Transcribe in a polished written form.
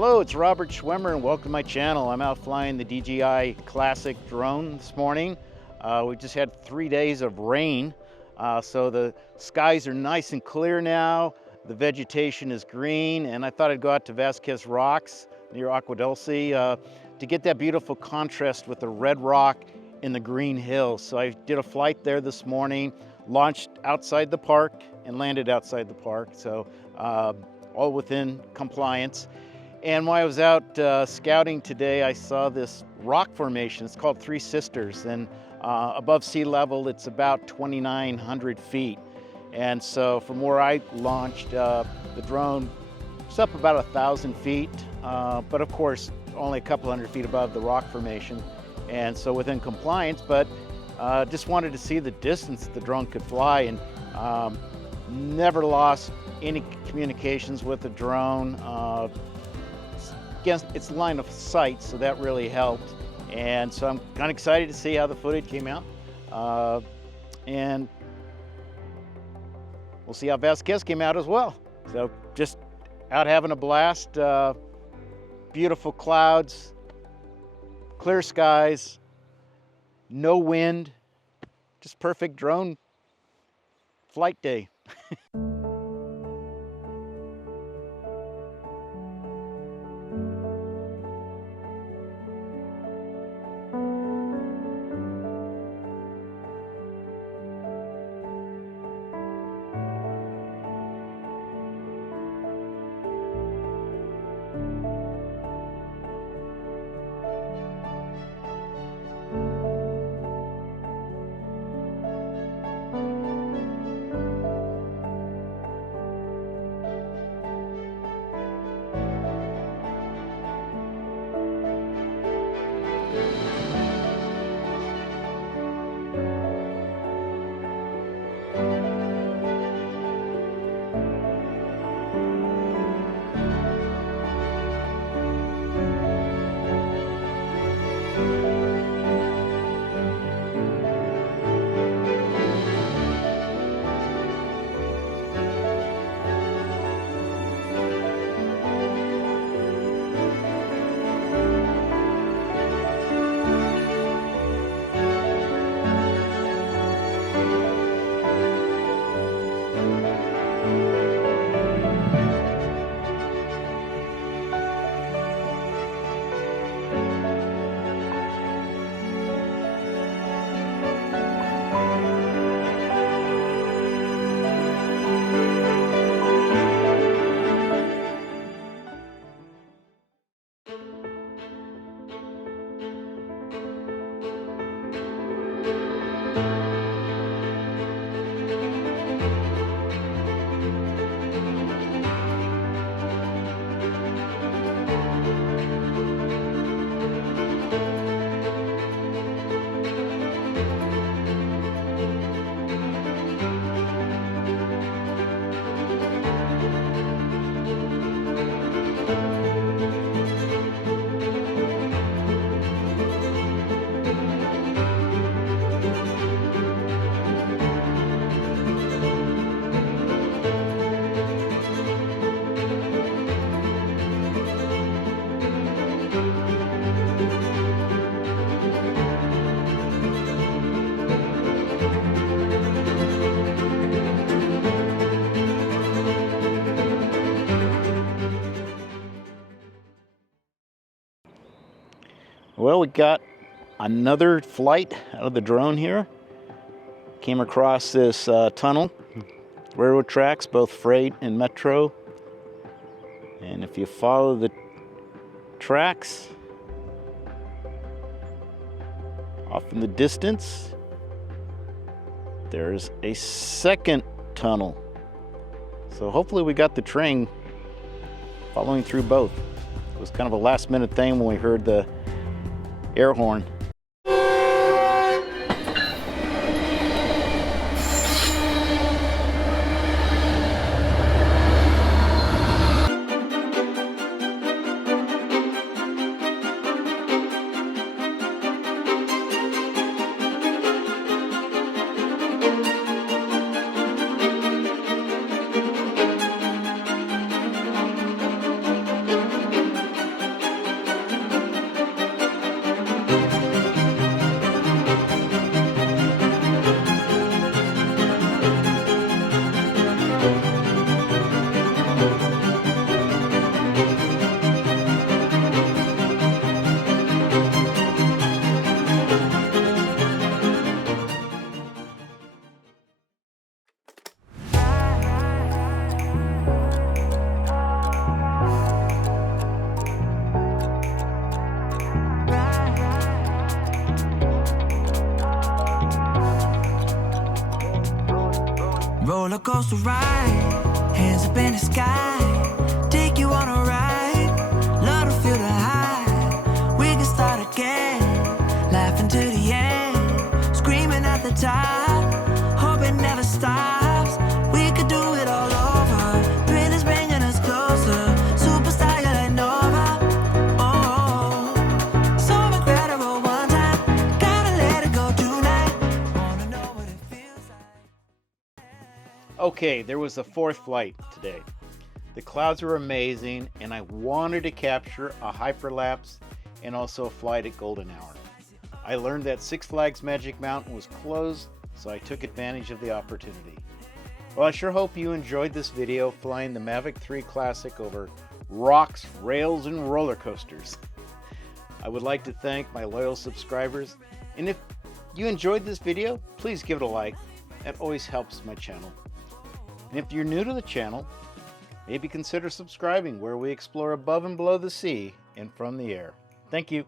Hello, it's Robert Schwemmer and welcome to my channel. I'm out flying the DJI Classic drone this morning. We just had 3 days of rain, so the skies are nice and clear now. The vegetation is green, and I thought I'd go out to Vasquez Rocks near Agua Dulce to get that beautiful contrast with the red rock and the green hills. So I did a flight there this morning, launched outside the park and landed outside the park, so all within compliance. And while I was out scouting today, I saw this rock formation. It's called Three Sisters, and above sea level, it's about 2,900 feet. And so from where I launched, the drone, it's up about 1,000 feet, but of course, only a couple hundred feet above the rock formation. And so within compliance, but just wanted to see the distance the drone could fly, and never lost any communications with the drone. Against its line of sight, so that really helped. And so I'm kind of excited to see how the footage came out. And we'll see how Vasquez came out as well. So just out having a blast. Beautiful clouds, clear skies, no wind, just perfect drone flight day. Well, we got another flight out of the drone here. Came across this tunnel, railroad tracks, both freight and metro. And if you follow the tracks off in the distance, there's a second tunnel. So hopefully we got the train following through both. It was kind of a last minute thing when we heard the air horn. roller coaster ride, hands up in the sky, take you on a ride, love to feel the high. We can start again, laughing to the end, screaming at the top, hope it never stops. We could do it all over, thrill is bringing us closer, superstar like Nova. Oh, so incredible one time, gotta let it go tonight, wanna know what it feels like. Okay, there was a fourth flight today. The clouds were amazing, and I wanted to capture a hyperlapse and also a flight at golden hour. I learned that Six Flags Magic Mountain was closed, so I took advantage of the opportunity. Well, I sure hope you enjoyed this video flying the Mavic 3 Classic over rocks, rails, and roller coasters. I would like to thank my loyal subscribers, and if you enjoyed this video, please give it a like. That always helps my channel. And if you're new to the channel, maybe consider subscribing, where we explore above and below the sea and from the air. Thank you.